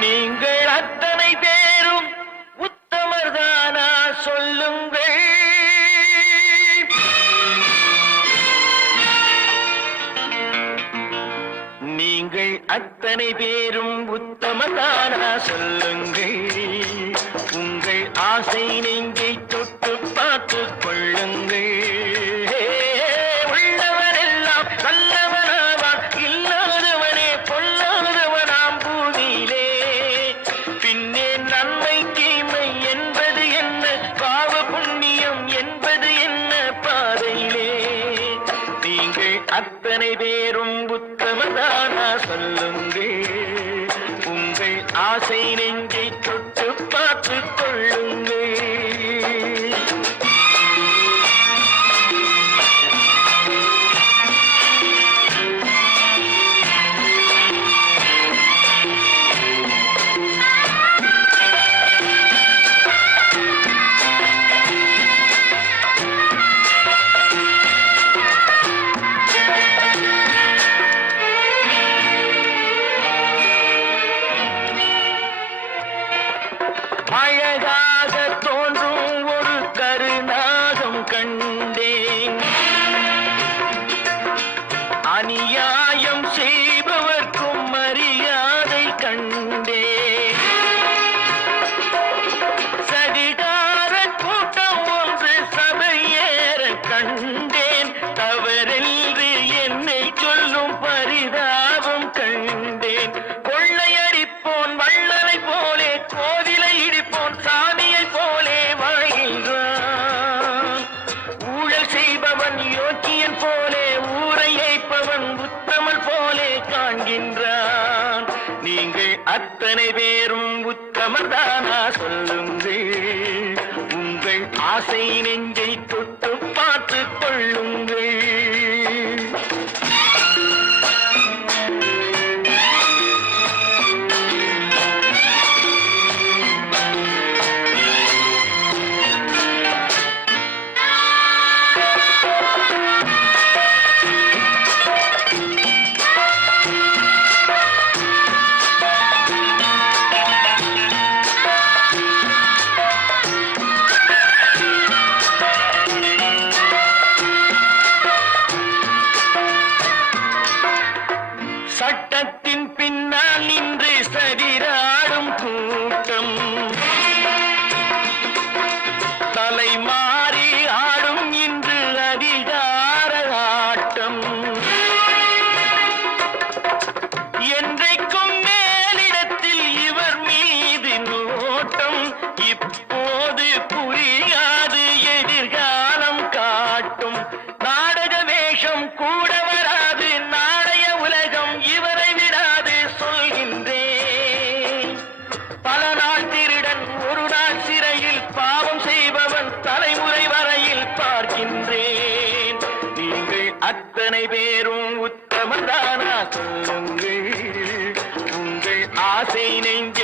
நீங்கள் அத்தனை பேரும் உத்தமர்தானா சொல்லுங்கள். நீங்கள் அத்தனை பேரும் உத்தமர்தானா சொல்லுங்கள். உங்கள் ஆசை நெஞ்சை தொட்டு பார்த்துக் கொள்ளுங்கள். அத்தனை பேரும் உத்தமதானா சொல்லுங்கள். உங்கள் ஆசை நெஞ்சை தொட்டு பார்த்துக் கொள்ளுங்கள். அழகாக தோன்றும் ஒரு கருநாகம் கண்டேன். அநியாயம் செய்பவர்க்கும் மரியாதை கண்டேன். சதிகார கூட்டம் ஒன்று சபையேற கண்டேன். தவறென்று என்னை சொல்லும் பரிதாபம் கண்டேன். கொள்ளையடிப்போன் வள்ளலை போலே கோவிலை இடிப்போன் சாமியை போலே வாழ்கின்றான். ஊழல் செய்பவன் யோக்கியன் போலே ஊரை ஏய்ப்பவன் உத்தமல் போலே காண்கின்றான். நீங்கள் அத்தனை பேரும் உத்தமர்தானா சொல்லுங்கள். உங்கள் ஆசை நெஞ்சை தொட்டு பார்த்துக் கொள்ளுங்கள். சட்டத்தின் பின்னால் நின்று சதிராடும் கூட்டம் தலை மாறி ஆடும் இன்று அதிகார ஆட்டம். என்றைக்கும் மேலிடத்தில் இவர் மீது நோட்டம். இப்போது புரியாது எதிர்காலம் காட்டும். நாடக வேஷம் கூட வராது. நாடக உலகம் இவரை விடாது சொல்கின்றேன். பல நாள் திருடன் ஒரு நாள் சிறையில் பாவம் செய்பவன் தலைமுறை வரையில் பார்க்கின்றேன். நீங்கள் அத்தனை பேரும் உத்தமதானா சொல்லுங்கள். உங்கள் ஆசை நெஞ்சு